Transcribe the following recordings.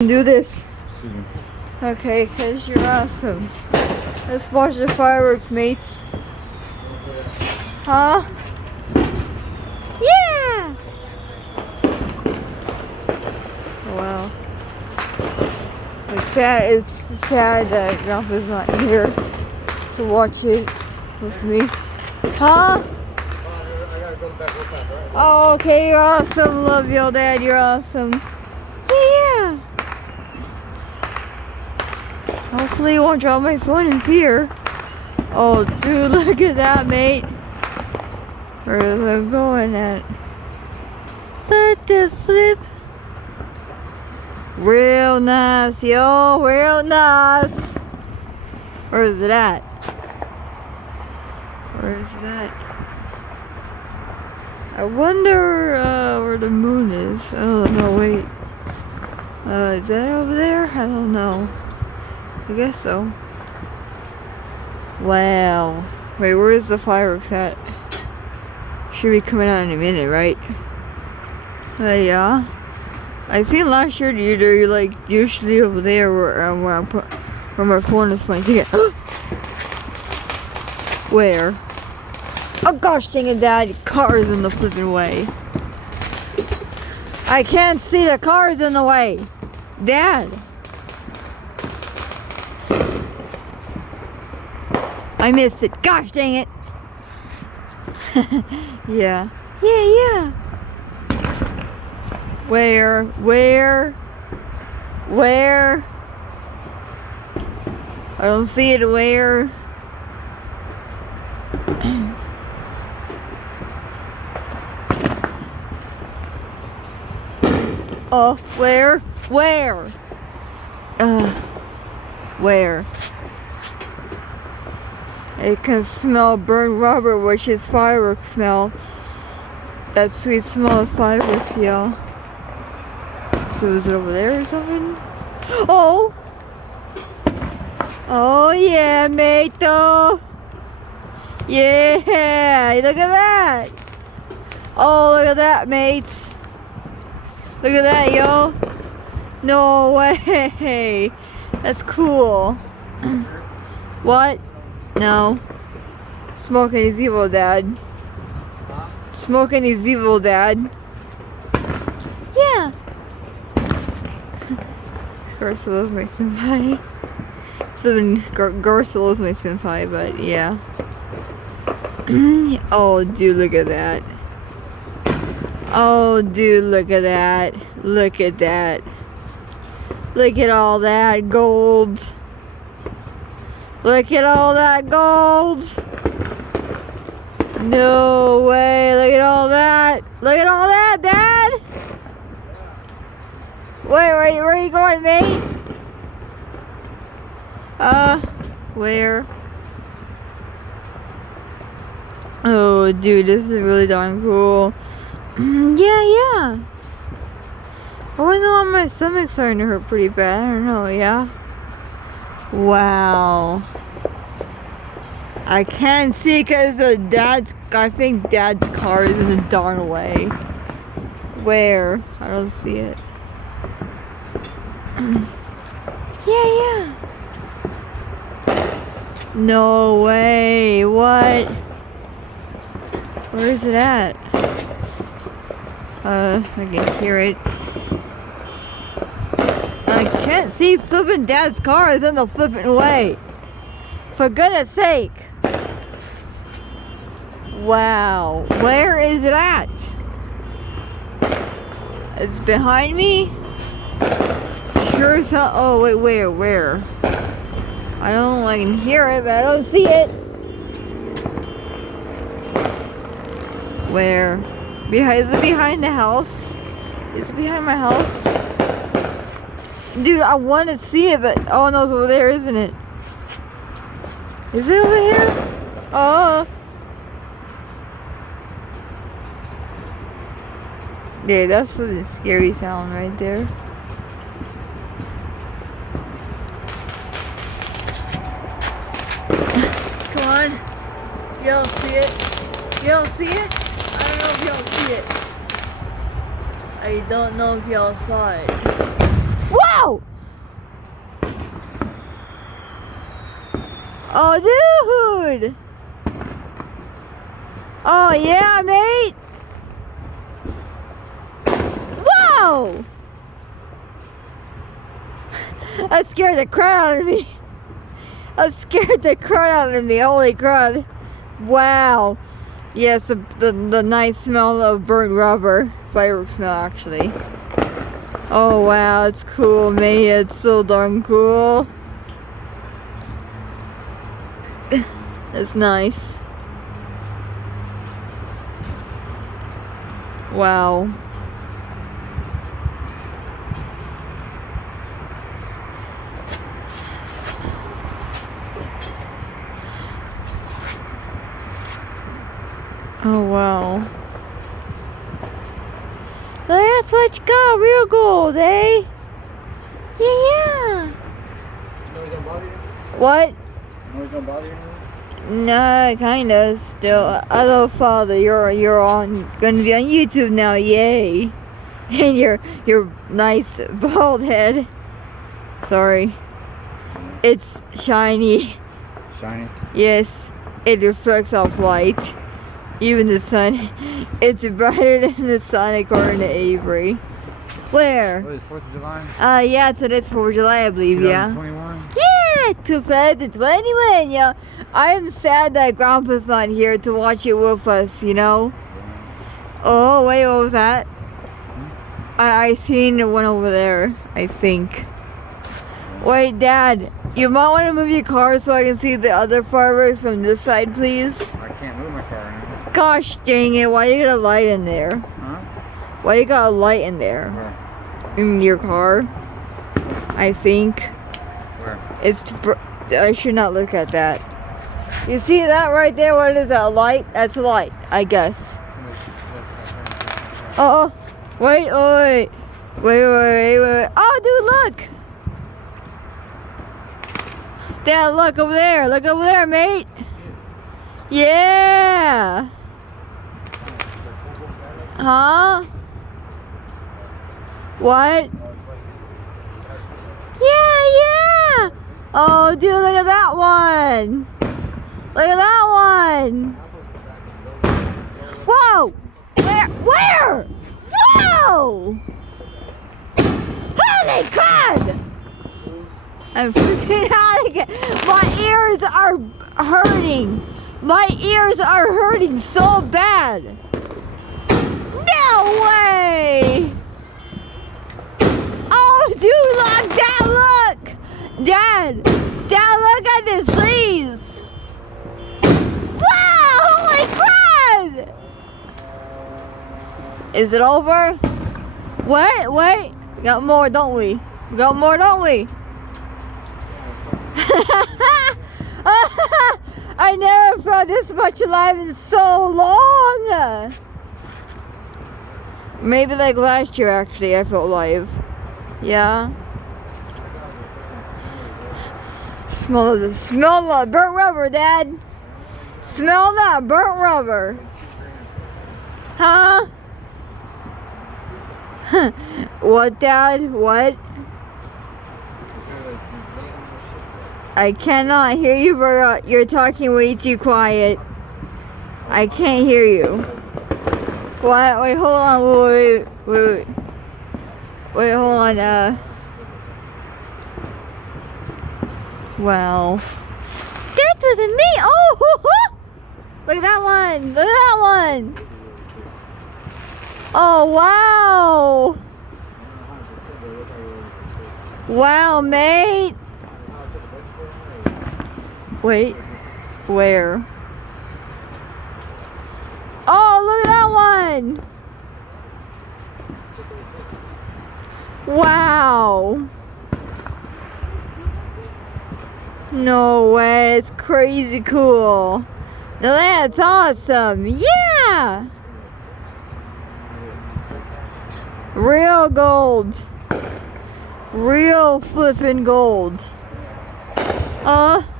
Do this. Excuse me. Okay, because you're awesome. Let's watch the fireworks, mates. Huh? Yeah! Well, it's sad that Grandpa's not here to watch it with me. Huh? I gotta go back real fast, alright? Oh, okay, you're awesome. Love you, Dad. You're awesome. Yeah. Hopefully you won't drop my phone in fear. Oh, dude, look at that, mate. Where they're going at. But the flip. Real nice, yo. Real nice. Where is it at? Where is it at? I wonder where the moon is. Oh, no, wait. Is that over there? I don't know. I guess so. Wow. Wait, where is the fireworks at? Should be coming out in a minute, right? Yeah. I think last year you're like usually over there where my phone is pointing at. Where? Oh gosh dang it, Dad! Cars in the flipping way. I can't see the cars in the way, Dad. I missed it. Gosh dang it. Yeah. Yeah. Where? I don't see it. Where? Oh, where? Where? I can smell burnt rubber, which is fireworks smell. That sweet smell of fireworks, y'all. So is it over there or something? Oh! Oh yeah, mate, though. Yeah, look at that. Oh, look at that, mates. Look at that, yo. No way. That's cool. What? No. Smoking is evil, Dad. Smoking is evil, Dad. Yeah. Garza loves my senpai. Garza loves my senpai, but yeah. Oh, dude, look at that. Oh, dude, look at that. Look at that. Look at all that gold. Look at all that gold. No way. Look at all that. Look at all that, Dad. Wait, where are you going, mate? Where? Oh, dude, this is really darn cool. Yeah. Oh, I know my stomach's starting to hurt pretty bad. I don't know, yeah. Wow. I can't see because I think Dad's car is in the darn way. Where? I don't see it. Yeah. No way. What? Where is it at? I can hear it. I can't see flipping Dad's car is in the flipping way. For goodness sake. Wow. Where is it at? It's behind me? Sure as hell. Oh, wait, where? I don't know, I can hear it, but I don't see it. Where? Is it behind the house? Is it behind my house? Dude, I want to see it, but oh no, it's over there, isn't it? Is it over here? Oh. Yeah, that's the scary sound right there. Come on. You don't see it? You don't see it? I don't know if y'all see it. I don't know if y'all saw it. Whoa! Oh, dude! Oh, yeah, mate! Whoa! That scared the crap out of me. That scared the crap out of me. Holy crap. Wow. Yes, the nice smell of burnt rubber. Fireworks smell, actually. Oh, wow. It's cool, mate. It's so darn cool. It's nice. Wow. Oh, wow. That's what you got, real gold, eh? Yeah. Noise don't bother you? What? Noise don't bother you? Nah, kinda. Still, hello, father. You're gonna be on YouTube now, yay! And your nice bald head. Sorry, it's shiny. Shiny? Yes, it reflects off light. Even the sun. It's brighter than the sun, according to Avery. Where? What is 4th of July? Yeah, today's 4th of July, I believe. Yeah. 2021? Yeah, 2021. Yeah. I am sad that Grandpa's not here to watch it with us, you know? Oh, wait, what was that? I seen the one over there, I think. Wait, Dad, you might want to move your car so I can see the other fireworks from this side, please? I can't move my car now. Gosh dang it, why you got a light in there? Huh? Why you got a light in there? Where? In your car? I think. Where? I should not look at that. You see that right there? What is that? A light? That's a light, I guess. Oh, wait. Oh, dude, look! Dad, look over there. Look over there, mate. Yeah. Huh? What? Yeah. Oh, dude, look at that one. Look at that one. Whoa! Where? Whoa! Holy crap! I'm freaking out again. My ears are hurting. My ears are hurting so bad. No way! Oh, dude, look, Dad, look! Dad, look at this, please. Wow, holy crap! Is it over? Wait. We got more, don't we? I never felt this much alive in so long. Maybe like last year, actually, I felt alive. Yeah. Smell the burnt rubber, Dad. Smell that burnt rubber. Huh? What, Dad? What? I cannot hear you, bro. You're talking way too quiet. I can't hear you. What? Wait, hold on. Wait, hold on. Well. That wasn't me! Oh! Look at that one! Oh, wow! Wow, mate! Wait, where? Oh, look at that one! Wow! No way, it's crazy cool. Now that's awesome. Yeah! Real gold. Real flippin' gold.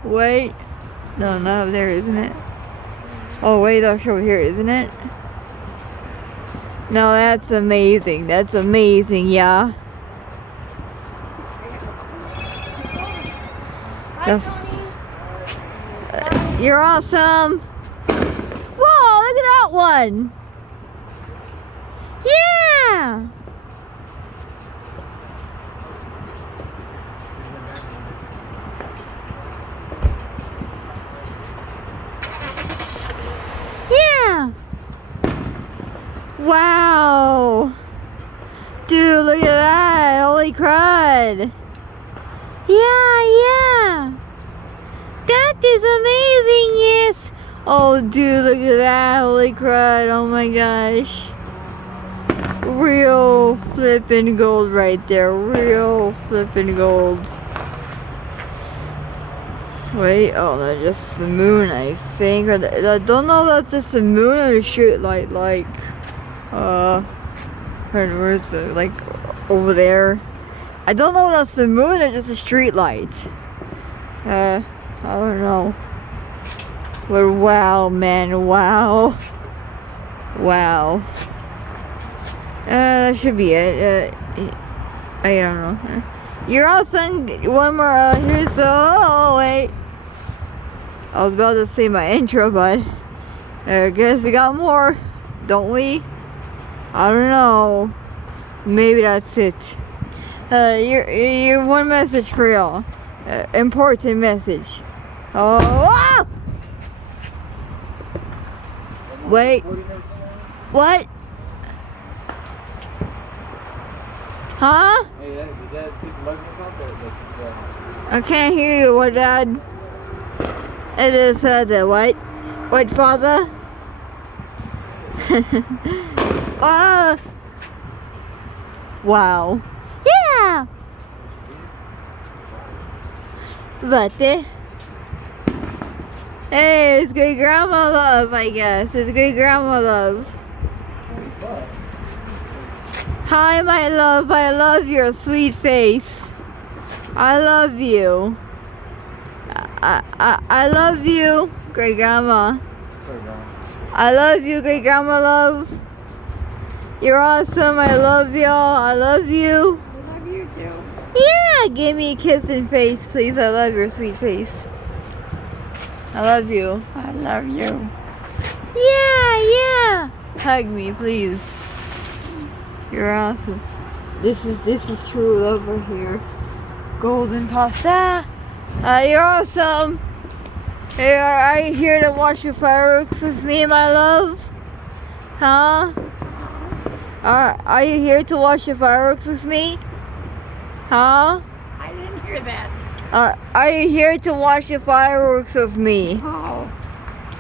Wait. No, not over there, isn't it? Oh, wait, that's over here, isn't it? No, that's amazing. That's amazing, yeah. You're awesome. Whoa, look at that one. Yeah. Yeah. Wow. Dude, look at that. Holy crud. Yeah. That is amazing, yes. Oh, dude, look at that. Holy crud. Oh my gosh. Real flippin' gold right there. Real flippin' gold. Wait, oh, that's just the moon, I think. I don't know if that's just the moon or the street light, like, where's it? Like, over there. I don't know if that's the moon or just a street light. I don't know. But wow, man, wow. Wow. That should be it. I don't know. You're awesome. One more, here's the, oh, wait. I was about to say my intro, but I guess we got more, don't we? I don't know. Maybe that's it. You're one message for y'all. Important message. Oh, ah! Wait. What? Huh? Hey, did that take the magnets off? I can't hear you. What, Dad? It is father. What? What, father? Wow. Yeah. What? Hey, it's great grandma love, I guess. It's great grandma love. Hi, my love. I love your sweet face. I love you. I love you, great grandma. Sorry, Grandma. I love you, great grandma love. You're awesome. I love y'all. I love you. I love you too. Yeah, give me a kiss and face, please. I love your sweet face. I love you. I love you. Yeah. Hug me, please. You're awesome. This is true love right here. Golden pasta. You're awesome. Hey, are you here to watch the fireworks with me, my love? Huh? Are you here to watch the fireworks with me? Huh? I didn't hear that. Are you here to watch the fireworks with me? Oh.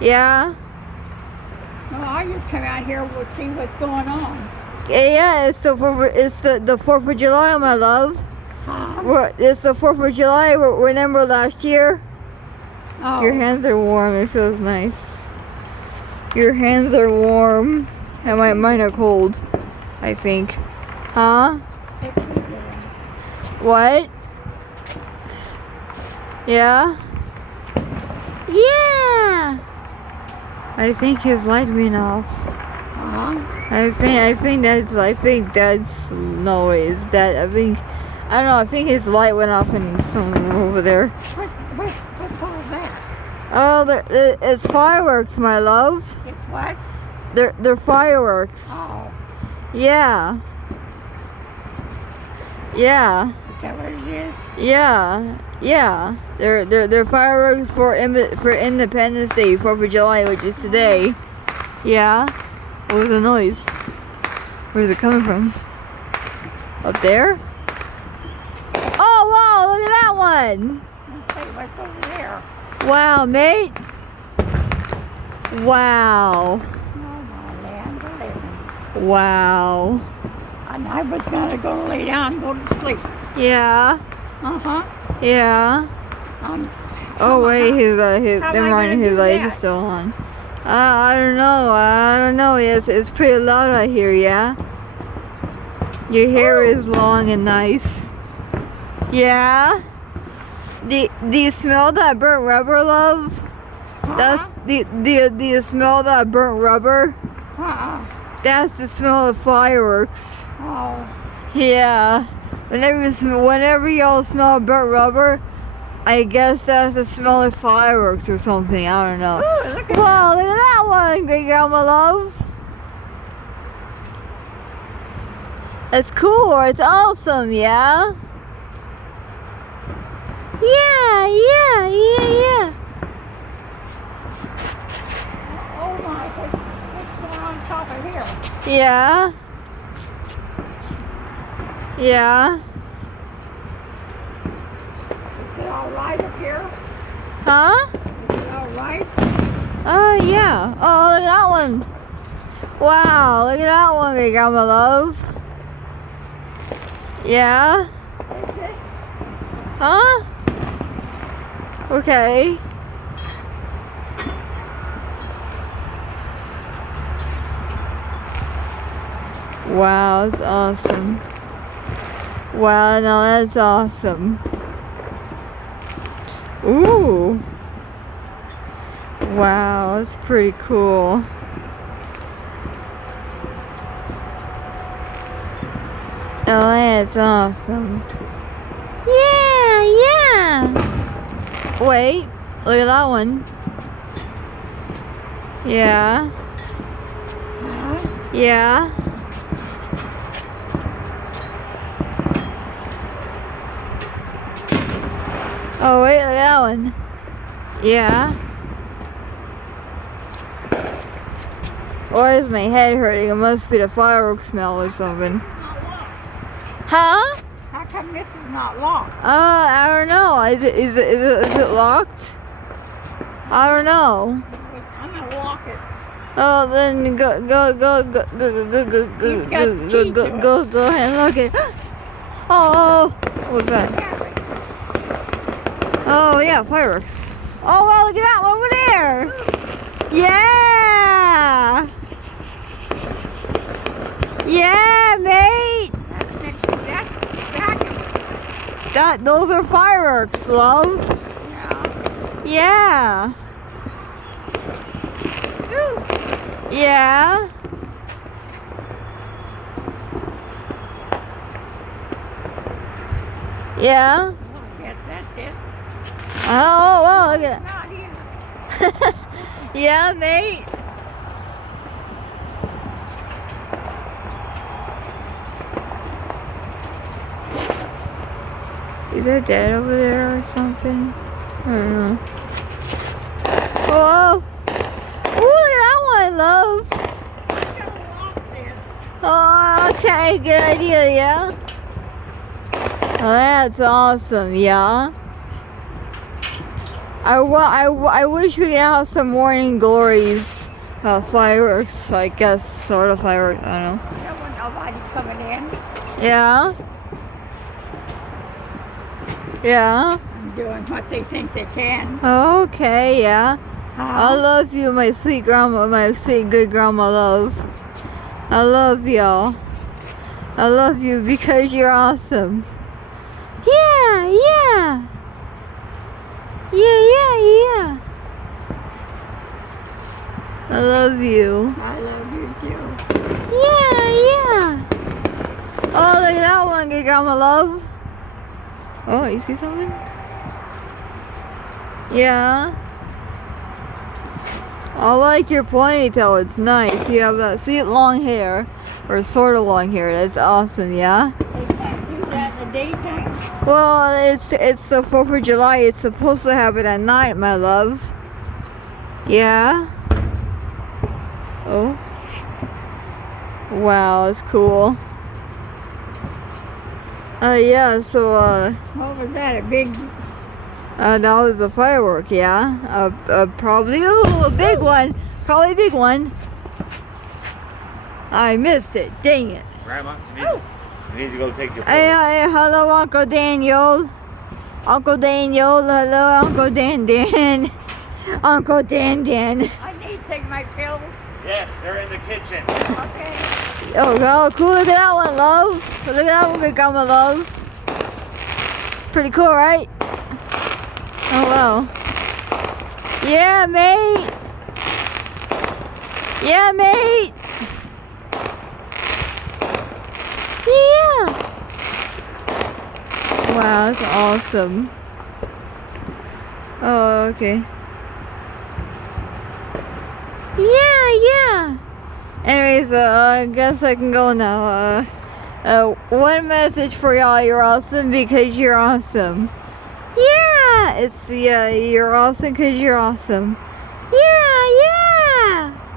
Yeah? No, I just come out here to see what's going on. Yeah, it's the 4th of July, my love. Huh? It's the 4th of July. Remember last year? Oh. Your hands are warm. It feels nice. Your hands are warm. And mine are cold, I think. Huh? What? Yeah? Yeah! I think his light went off. I think that's noise. I don't know, I think his light went off in some over there. What's all that? Oh, it's fireworks, my love. It's what? They're fireworks. Oh. Yeah. Yeah. Is that what it is? Yeah. They're fireworks for Independence Day, 4th of July, which is today. Yeah. What was the noise? Where's it coming from? Up there? Oh wow! Look at that one. Let's see what's over there. Wow, mate. Wow. Oh my land, living. Wow. And I was gonna go lay down and go to sleep. Yeah. Yeah. Oh wait, his never mind, his light is still on. I don't know. Yes, it's pretty loud out here. Yeah. Your hair is long and nice. Yeah. Do you smell that burnt rubber, love? Do you smell that burnt rubber? That's the smell of fireworks. Oh. Yeah. Whenever y'all smell burnt rubber, I guess that's the smell of fireworks or something. I don't know. Ooh, look at Wow, look at that one, great grandma love. It's cool. It's awesome. Yeah. Yeah. Oh my, what's going on top of here? Yeah. Yeah. Is it all right up here? Huh? Is it all right? Oh, yeah. Oh, look at that one. Wow, look at that one, great grandma love. Yeah? Is it? Huh? Okay. Wow, that's awesome. Wow, no, that's awesome. Ooh. Wow, that's pretty cool. Oh, that's awesome. Yeah. Wait, look at that one. Yeah. Huh? Yeah. Oh, wait, look at that one. Yeah. Why is my head hurting? It must be the fireworks smell or something. It's not locked. Huh? How come this is not locked? I don't know. Is it locked? I don't know. I'm gonna lock it. Oh, then go He's got key to it. go ahead and look it. Oh, what was that? Gary, Oh yeah, fireworks. Oh wow, look at that one over there. Yeah. Yeah, mate. that's next to that's fabulous. Those are fireworks, love. Yeah. Yeah. Ooh. Yeah. Yeah. Well, I guess that's it. Oh wow, look at Not here. that. Yeah, mate. Is that dead over there or something? I don't know. Whoa! Ooh, look at that one, love. I'm gonna lock this. Oh, okay, good idea, yeah? Oh, that's awesome, yeah? I wish we could have some morning glories, fireworks, I guess, sort of fireworks, I don't know. There was nobody coming in. Yeah? Yeah? I'm doing what they think they can. Okay, yeah. I love you, my sweet grandma, my sweet good grandma love. I love y'all. I love you because you're awesome. Yeah. I love you. I love you too. Yeah. Oh, look at that one, good grandma love. Oh, you see something? Yeah. I like your ponytail. It's nice. You have that sweet long hair, or sort of long hair. That's awesome. Yeah. They can't do that in the daytime. Well, it's the 4th of July. It's supposed to happen at night, my love. Yeah. Oh. Wow, it's cool. Yeah. So What was that? A big. that was a firework. Yeah. Probably a big one. Probably a big one. I missed it. Dang it. Grandma, you need to go take your Hey, hello, Uncle Daniel. Uncle Daniel, hello, Uncle Dan. Uncle Dan. I need to take my pills. Yes, they're in the kitchen. Okay. Oh, cool. Look at that one, love. Look at that one, grandma love. Pretty cool, right? Oh, wow. Yeah, mate. Yeah. Wow, that's awesome. Oh, okay. Yeah. Anyways, I guess I can go now. One message for y'all: you're awesome because you're awesome. Yeah, you're awesome because you're awesome. Yeah.